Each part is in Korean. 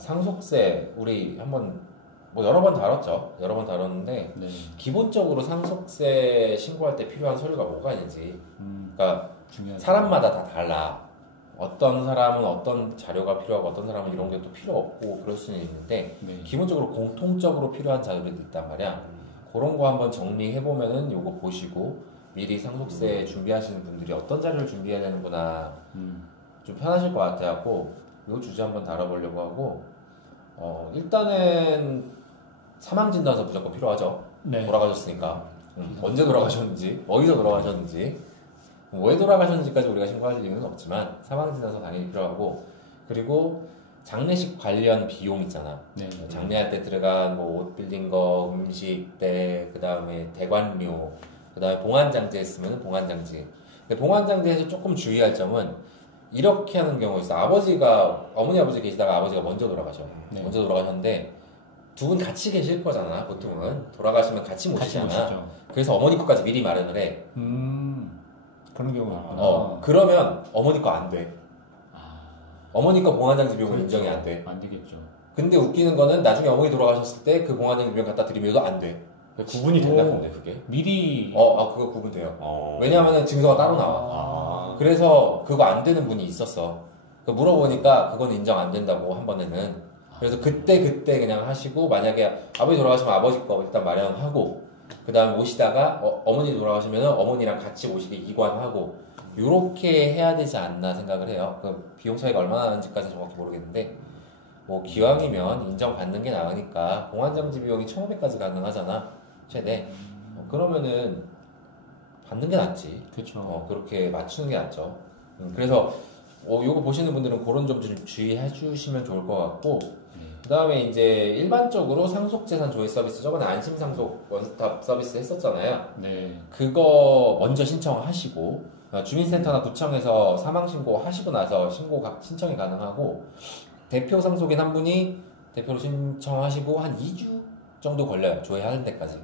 상속세 우리 한번 뭐 여러 번 다뤘죠. 여러 번 다뤘는데 네. 기본적으로 상속세 신고할 때 필요한 서류가 뭐가 있는지 그러니까 중요하죠. 사람마다 다 달라. 어떤 사람은 어떤 자료가 필요하고 어떤 사람은 이런 게 또 필요 없고 그럴 수는 있는데 네. 기본적으로 공통적으로 필요한 자료들이 있단 말이야. 그런 거 한번 정리해보면은 요거 보시고 미리 상속세 준비하시는 분들이 어떤 자료를 준비해야 되는구나 좀 편하실 것 같아갖고 요 주제 한번 다뤄보려고 하고 일단은 사망진단서 무조건 필요하죠. 네. 돌아가셨으니까 언제 돌아가셨는지 어디서 돌아가셨는지 왜 돌아가셨는지까지 우리가 신고할 이유는 없지만 사망진단서 당연히 필요하고 그리고 장례식 관련 비용 있잖아. 네. 장례할 때 들어간 뭐 옷 빌린 거, 음식대, 그 다음에 대관료, 그 다음에 봉안장제 했으면 봉안장제. 근데 봉안장제에서 조금 주의할 점은 이렇게 하는 경우가 있어. 어머니 아버지 계시다가 아버지가 먼저 돌아가셔. 네. 먼저 돌아가셨는데 두 분 같이 계실 거잖아. 보통은 돌아가시면 같이 모시잖아. 모시죠. 그래서 어머니 거까지 미리 마련을 해. 그런 경우가 있구나. 그러면 어머니 거 안 돼. 어머니 거 봉안장제 비용은 그렇죠. 인정이 안 돼. 안 되겠죠. 근데 웃기는 거는 나중에 어머니 돌아가셨을 때 그 봉안장제 비용 갖다 드리면도 안 돼. 구분이 된다 근데 그게. 미리 그거 구분돼요. 왜냐하면 증서가 따로 나와. 그래서 그거 안 되는 분이 있었어. 물어보니까 그건 인정 안 된다고 한 번에는. 그래서 그때 그냥 하시고 만약에 아버지 돌아가시면 아버지 거 일단 마련하고 그 다음에 오시다가 어머니 돌아가시면 어머니랑 같이 오시게 이관하고 요렇게 해야 되지 않나 생각을 해요. 그 비용 차이가 얼마나 나는지까지 정확히 모르겠는데 뭐 기왕이면 인정받는 게 나으니까 봉안장제 비용이 1,500까지 가능하잖아 최대. 그러면은 받는 게 낫지. 그렇죠. 그렇게 맞추는 게 낫죠. 그래서 요거 보시는 분들은 그런 점 좀 주의해 주시면 좋을 것 같고 그 다음에 이제 일반적으로 상속재산 조회 서비스 저번에 안심상속 원스톱 서비스 했었잖아요. 네. 그거 먼저 신청하시고 주민센터나 구청에서 사망신고 하시고 나서 신청이 가능하고 대표 상속인 한 분이 대표로 신청하시고 한 2주 정도 걸려요. 조회하는 데까지.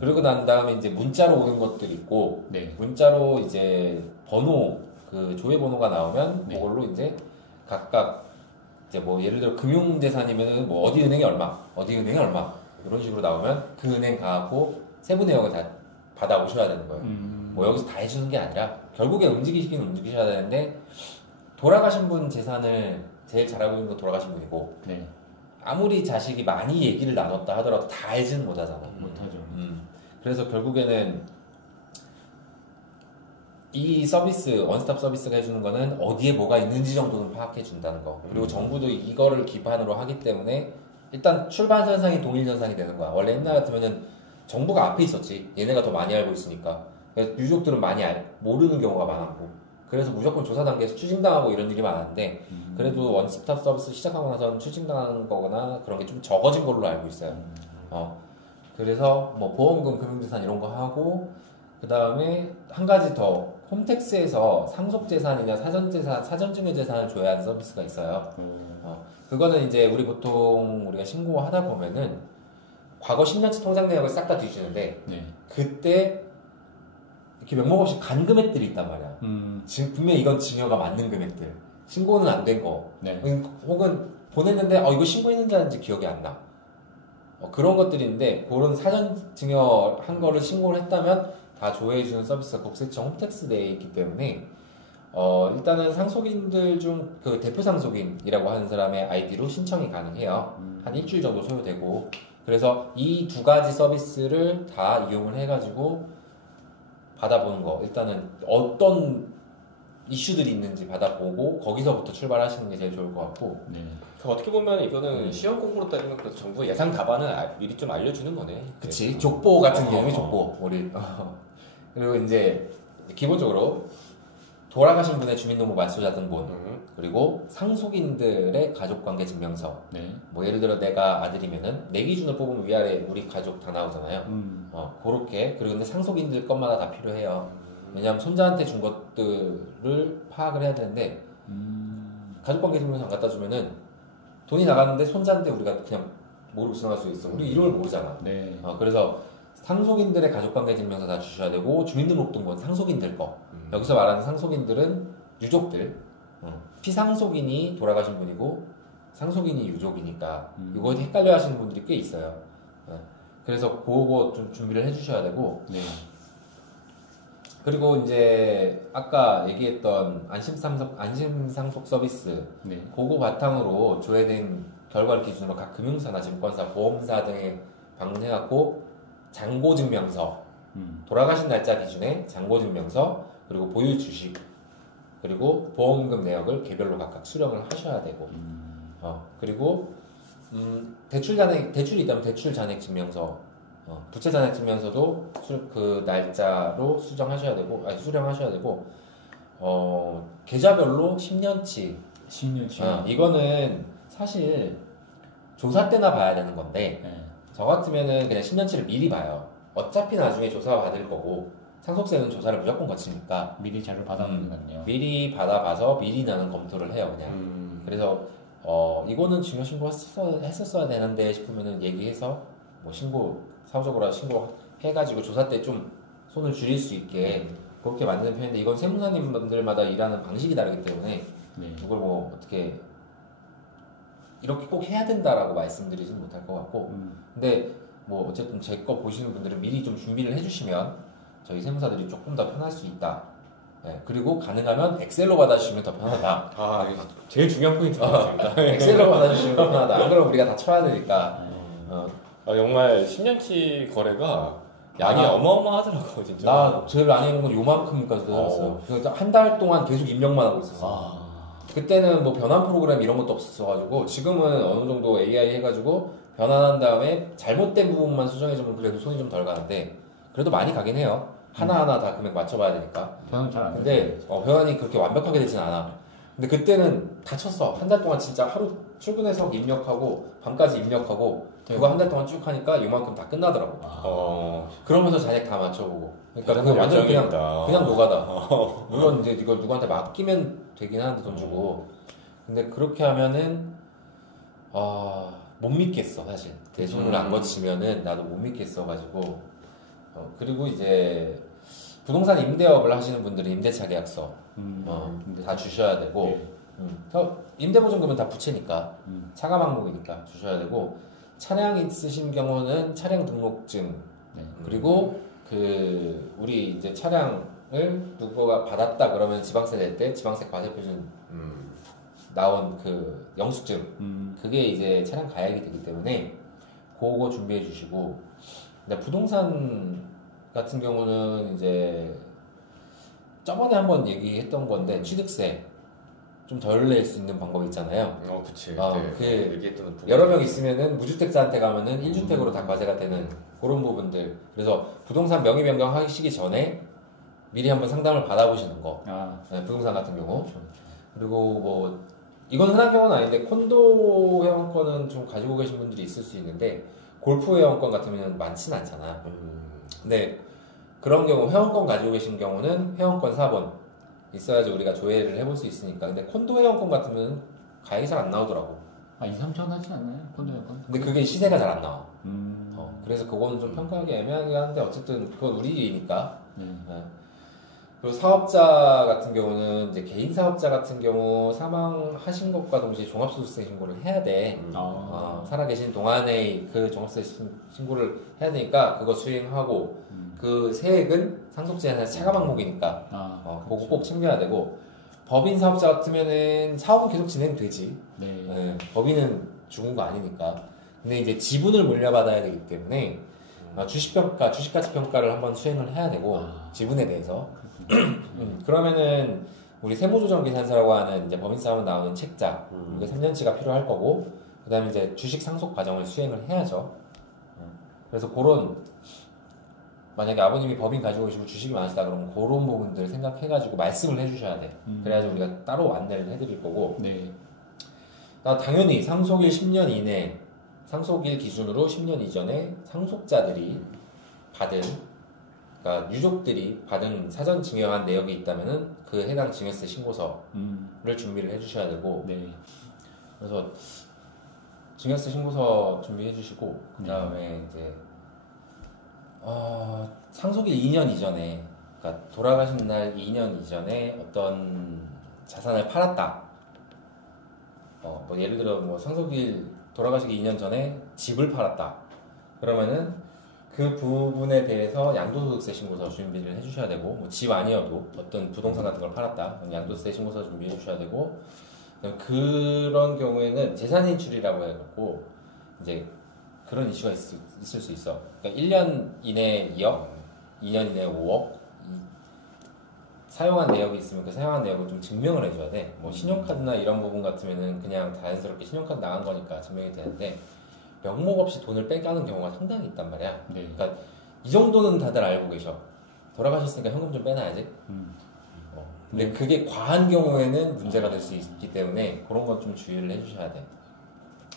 그리고 난 다음에 이제 문자로 오는 것들 있고 네. 문자로 이제 번호 그 조회 번호가 나오면 네. 그걸로 이제 각각 이제 뭐 예를 들어 금융재산이면은 뭐 어디 은행이 얼마 이런 식으로 나오면 그 은행 가고 세부 내역을 다 받아 오셔야 되는 거예요. 뭐 여기서 다 해주는 게 아니라 결국에 움직이셔야 되는데 돌아가신 분 재산을 제일 잘 알고 있는 건 돌아가신 분이고 네. 아무리 자식이 많이 얘기를 나눴다 하더라도 다 알지는 못하잖아. 못하죠. 그래서 결국에는 이 서비스, 원스톱 서비스가 해주는 거는 어디에 뭐가 있는지 정도는 파악해 준다는 거. 그리고 정부도 이거를 기반으로 하기 때문에 일단 출발 선상이 동일 선상이 되는 거야. 원래 옛날 같으면은 정부가 앞에 있었지. 얘네가 더 많이 알고 있으니까. 그래서 유족들은 많이 모르는 경우가 많았고. 그래서 무조건 조사 단계에서 추징당하고 이런 일이 많았는데 그래도 원스톱 서비스 시작하고 나서는 추징당하는 거거나 그런 게 좀 적어진 걸로 알고 있어요. 그래서 뭐 보험금, 금융재산 이런 거 하고 그 다음에 한 가지 더 홈택스에서 상속재산이나 사전재산, 사전증여재산을 조회하는 서비스가 있어요. 그거는 이제 우리가 신고하다 보면은 과거 10년치 통장 내역을 싹 다 뒤지는데 네. 그때 이렇게 면목 없이 간 금액들이 있단 말이야. 지금 분명히 이건 증여가 맞는 금액들. 신고는 안 된 거. 네. 혹은 보냈는데 이거 신고했는지 아닌지 기억이 안 나. 그런 것들이 있는데 그런 사전 증여한 거를 신고를 했다면 다 조회해주는 서비스가 국세청 홈택스 내에 있기 때문에 일단은 상속인들 중 그 대표 상속인이라고 하는 사람의 아이디로 신청이 가능해요. 한 일주일 정도 소요되고 그래서 이 두 가지 서비스를 다 이용을 해가지고 받아보는 거 일단은 어떤 이슈들이 있는지 받아보고 거기서부터 출발하시는 게 제일 좋을 것 같고 네. 어떻게 보면 이거는 시험 공부로 따지면 그래도 정부가 예상 답안을 미리 좀 알려주는 거네. 그치. 족보 같은 개념이 족보. 그리고 이제 기본적으로 돌아가신 분의 주민등록 말소자 등본 그리고 상속인들의 가족관계 증명서. 네. 뭐 예를 들어 내가 아들이면은 내 기준으로 뽑으면 위아래 우리 가족 다 나오잖아요. 그렇게 그리고 근데 상속인들 것마다 다 필요해요. 왜냐하면 손자한테 준 것들을 파악을 해야 되는데 가족관계 증명서 안 갖다 주면은 돈이 나갔는데 손자인데 우리가 그냥 모르고 지나갈 수 있어. 우리 이름을 모르잖아. 네. 그래서 상속인들의 가족관계 증명서 다 주셔야 되고 주민등록등본 상속인들 거. 여기서 말하는 상속인들은 유족들. 피상속인이 돌아가신 분이고 상속인이 유족이니까 이거 헷갈려 하시는 분들이 꽤 있어요. 그래서 그거 좀 준비를 해주셔야 되고 네. 그리고 이제 아까 얘기했던 안심상속 서비스 네. 그거 바탕으로 조회된 결과를 기준으로 각 금융사나 증권사, 보험사 등에 방문해갖고 잔고증명서 돌아가신 날짜 기준에 잔고증명서 그리고 보유 주식 그리고 보험금 내역을 개별로 각각 수령을 하셔야 되고 그리고 대출이 있다면 대출 잔액 증명서 부채 잔액 증명서도 그 날짜로 수령하셔야 되고 계좌별로 10년치 10년치. 이거는 사실 조사 때나 봐야 되는 건데 네. 저 같으면은 그냥 10년치를 미리 봐요. 어차피 나중에 조사 받을 거고 상속세는 조사를 무조건 거치니까 미리 자료 받아놓는 것 같네요. 미리 받아봐서 미리 나는 검토를 해요 그냥. 그래서 이거는 증여 신고 했었어야 되는데 싶으면은 얘기해서 뭐 사후적으로 신고해가지고 조사 때 좀 손을 줄일 수 있게 그렇게 만드는 편인데 이건 세무사님들마다 일하는 방식이 다르기 때문에 네. 이걸 뭐 어떻게 이렇게 꼭 해야 된다라고 말씀드리지는 못할 것 같고 근데 뭐 어쨌든 제 거 보시는 분들은 미리 좀 준비를 해주시면 저희 세무사들이 조금 더 편할 수 있다. 네, 그리고 가능하면 엑셀로 받아주시면 더 편하다. 이게 제일 중요한 포인트 같습니다. 엑셀로 받아주시면 더 편하다. 안 그러면 우리가 다 쳐야 되니까. 정말 10년치 거래가 양이 어마어마하더라고 진짜. 나 제일 많이 해본 건 요만큼까지 들었어요. 그래서 한 달 동안 계속 입력만 하고 있었어. 그때는 뭐 변환 프로그램 이런 것도 없었어가지고 지금은 어느 정도 AI 해가지고 변환한 다음에 잘못된 부분만 수정해주면 그래도 손이 좀 덜 가는데 그래도 많이 가긴 해요. 하나하나 다 금액 맞춰봐야 되니까. 변환 잘안 돼. 근데 변환이 그렇게 완벽하게 되진 않아. 근데 그때는 다쳤어. 한 달 동안 진짜 하루 출근해서 입력하고 밤까지 입력하고 그거 한 달 동안 쭉 하니까 이만큼 다 끝나더라고. 그러면서 잔액 다 맞춰보고. 그러니까 그거 완전 그냥 노가다. 물론 이제 이걸 누구한테 맡기면 되긴 하는데 돈 주고. 근데 그렇게 하면은 못 믿겠어 사실. 내 손을 안 거치면은 나도 못 믿겠어가지고. 그리고 이제 부동산 임대업을 하시는 분들은 임대차 계약서 다 주셔야 되고 임대보증금은 다 부채니까 차감 항목이니까 주셔야 되고 차량 있으신 경우는 차량 등록증 그리고 우리 이제 차량을 누구가 받았다 그러면 지방세 낼 때 지방세 과세 표준 나온 그 영수증 그게 이제 차량 가액이 되기 때문에 그거 준비해 주시고 근데 부동산 같은 경우는 이제 저번에 한번 얘기했던 건데 취득세 좀 덜 낼 수 있는 방법이 있잖아요. 그치. 얘기했던 여러 명 있으면은 무주택자한테 가면은 1주택으로 다 과세가 되는 그런 부분들. 그래서 부동산 명의 변경하시기 전에 미리 한번 상담을 받아보시는 거. 네, 부동산 같은 경우. 그리고 뭐 이건 흔한 경우는 아닌데 콘도 회원권은 좀 가지고 계신 분들이 있을 수 있는데 골프 회원권 같으면 많지는 않잖아. 근데 그런 경우 회원권 가지고 계신 경우는 회원권 4번 있어야지 우리가 조회를 해볼 수 있으니까. 근데 콘도 회원권 같으면 가액이 잘 안 나오더라고. 2, 3천 하지 않나요? 콘도 회원권? 근데 그게 시세가 잘 안 나와. 그래서 그거는 좀 평가하기 애매하긴 한데 어쨌든 그건 우리 일이니까. 네. 그리고 사업자 같은 경우는 이제 개인 사업자 같은 경우 사망하신 것과 동시에 종합소득세 신고를 해야 돼. 살아계신 동안에 그 종합소득세 신고를 해야 되니까 그거 수행하고 그 세액은 상속세에서 차감 항목이니까 그거 꼭 챙겨야 되고 법인 사업자 같으면은 사업은 계속 진행되지. 네, 법인은 죽은 거 아니니까. 근데 이제 지분을 물려받아야 되기 때문에 주식평가, 주식가치평가를 한번 수행을 해야 되고 지분에 대해서 그러면은 우리 세무조정계산서라고 하는 이제 법인사업은 나오는 책자 이게 3년치가 필요할 거고 그 다음에 이제 주식 상속 과정을 수행을 해야죠. 그래서 그런 만약에 아버님이 법인 가지고 계시고 주식이 많으시다 그러면 그런 부분들 생각해가지고 말씀을 해주셔야 돼. 그래야지 우리가 따로 안내를 해드릴 거고. 나 당연히 상속일 10년 이내 상속일 기준으로 10년 이전에 상속자들이 받은 그러니까 유족들이 받은 사전 증여한 내역이 있다면은 그 해당 증여세 신고서를 준비를 해주셔야 되고 그래서 증여세 신고서 준비해 주시고 그 다음에 이제 상속일 2년 이전에 그러니까 돌아가신 날 2년 이전에 어떤 자산을 팔았다 뭐 예를 들어 뭐 상속일 돌아가시기 2년 전에 집을 팔았다. 그러면은 그 부분에 대해서 양도소득세 신고서 준비를 해주셔야 되고, 뭐 집 아니어도 어떤 부동산 같은 걸 팔았다. 그럼 양도세 신고서 준비해 주셔야 되고, 그런 경우에는 재산인출이라고 해갖고 이제 그런 이슈가 있을 수 있어. 그러니까 1년 이내에 2억, 2년 이내에 5억, 사용한 내역이 있으면 그 사용한 내역을 좀 증명을 해줘야 돼. 뭐 신용카드나 이런 부분 같으면은 그냥 자연스럽게 신용카드 나간 거니까 증명이 되는데, 명목 없이 돈을 빼가는 경우가 상당히 있단 말이야. 네. 그러니까 이 정도는 다들 알고 계셔. 돌아가셨으니까 현금 좀 빼놔야지. 근데 그게 과한 경우에는 문제가 될 수 있기 때문에 그런 건 좀 주의를 해주셔야 돼.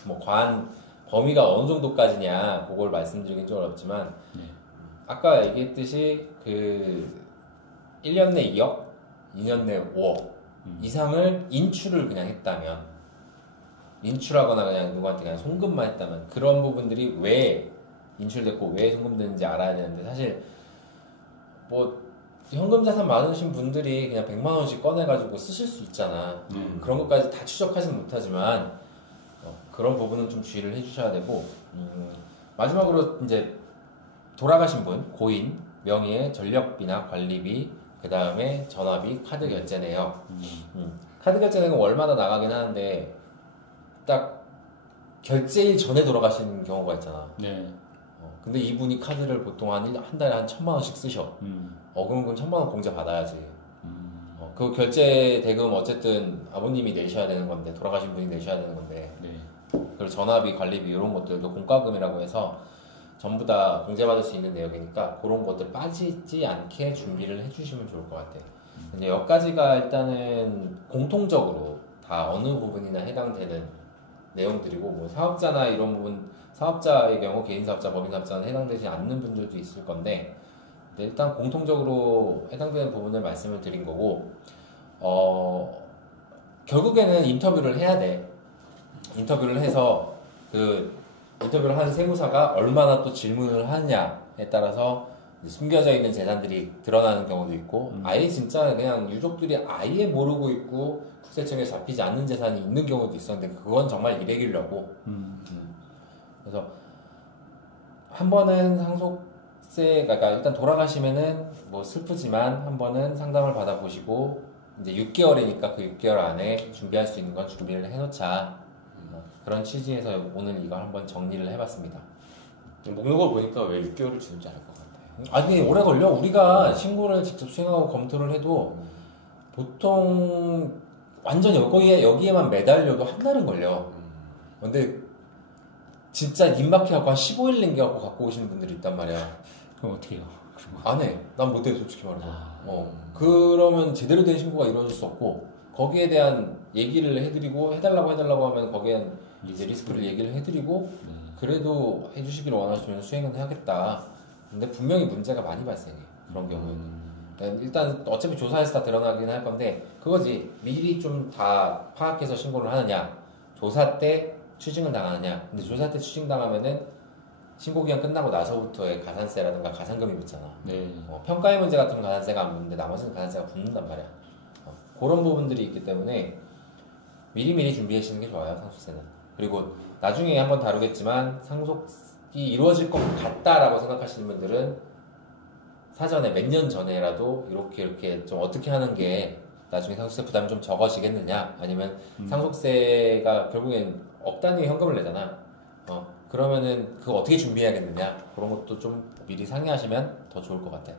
뭐 과한 범위가 어느 정도까지냐 그걸 말씀드리긴 좀 어렵지만, 아까 얘기했듯이 그 1년 내 2억, 2년 내 5억 이상을 인출을 그냥 했다면, 인출하거나 그냥 누구한테 그냥 송금만 했다면, 그런 부분들이 왜 인출됐고 왜 송금됐는지 알아야 되는데, 사실 뭐 현금 자산 많으신 분들이 그냥 100만 원씩 꺼내가지고 쓰실 수 있잖아. 그런 것까지 다 추적하지는 못하지만 그런 부분은 좀 주의를 해주셔야 되고, 마지막으로 이제 돌아가신 분 고인 명의의 전력비나 관리비, 그 다음에 전화비, 카드 결제 내역. 카드 결제 내역은 월마다 나가긴 하는데 딱 결제일 전에 돌아가신 경우가 있잖아. 네. 근데 이분이 카드를 보통 한 달에 한 1,000만 원씩 쓰셔. 그럼 1,000만 원 공제 받아야지. 그 결제 대금 어쨌든 아버님이 내셔야 되는 건데, 돌아가신 분이 내셔야 되는 건데. 네. 그리고 전화비, 관리비 이런 것들도 공과금이라고 해서 전부 다 공제받을 수 있는 내역이니까 그런 것들 빠지지 않게 준비를 해주시면 좋을 것 같아요. 근데 여기까지가 일단은 공통적으로 다 어느 부분이나 해당되는 내용들이고, 뭐 사업자나 이런 부분, 사업자의 경우 개인 사업자, 법인 사업자는 해당되지 않는 분들도 있을 건데, 일단 공통적으로 해당되는 부분을 말씀을 드린 거고, 결국에는 인터뷰를 해야 돼. 인터뷰를 해서 그 인터뷰를 하는 세무사가 얼마나 또 질문을 하느냐에 따라서 숨겨져 있는 재산들이 드러나는 경우도 있고, 아예 진짜 그냥 유족들이 아예 모르고 있고 국세청에 잡히지 않는 재산이 있는 경우도 있었는데, 그건 정말 이례길러고. 그래서 한 번은 그러니까 일단 돌아가시면은 뭐 슬프지만 한 번은 상담을 받아보시고, 이제 6개월이니까 그 6개월 안에 준비할 수 있는 건 준비를 해놓자. 그런 취지에서 오늘 이걸 한번 정리를 해봤습니다. 목록을 보니까 왜 6개월을 주는지 알 것 같아요. 아니, 오래 걸려. 우리가 신고를 직접 수행하고 검토를 해도 보통 완전 여기에만 매달려도 한 달은 걸려. 근데 진짜 입막혀갖고 한 15일 남겨갖고 갖고 오시는 분들이 있단 말이야. 그럼 어떻게 해요? 안 해. 난 못해, 솔직히 말해서. 그러면 제대로 된 신고가 이루어질 수 없고, 거기에 대한 얘기를 해달라고 하면 거기엔 이제 리스크를 얘기를 해드리고, 그래도 해주시기를 원하시면 수행은 해야겠다. 근데 분명히 문제가 많이 발생해. 그런 경우에는. 일단 어차피 조사에서 다 드러나긴 할 건데, 그거지. 미리 좀 다 파악해서 신고를 하느냐, 조사 때 추징을 당하느냐. 근데 조사 때 추징 당하면은 신고기간 끝나고 나서부터의 가산세라든가 가산금이 붙잖아. 네. 평가의 문제 같은 가산세가 안 붙는데 나머지는 가산세가 붙는단 말이야. 그런 부분들이 있기 때문에 미리미리 준비하시는 게 좋아요, 상속세는. 그리고 나중에 한번 다루겠지만, 상속이 이루어질 것 같다라고 생각하시는 분들은 사전에 몇 년 전에라도 이렇게 좀 어떻게 하는 게 나중에 상속세 부담이 좀 적어지겠느냐, 아니면 상속세가 결국엔 억 단위 현금을 내잖아. 그러면은 그거 어떻게 준비해야겠느냐, 그런 것도 좀 미리 상의하시면 더 좋을 것 같아요.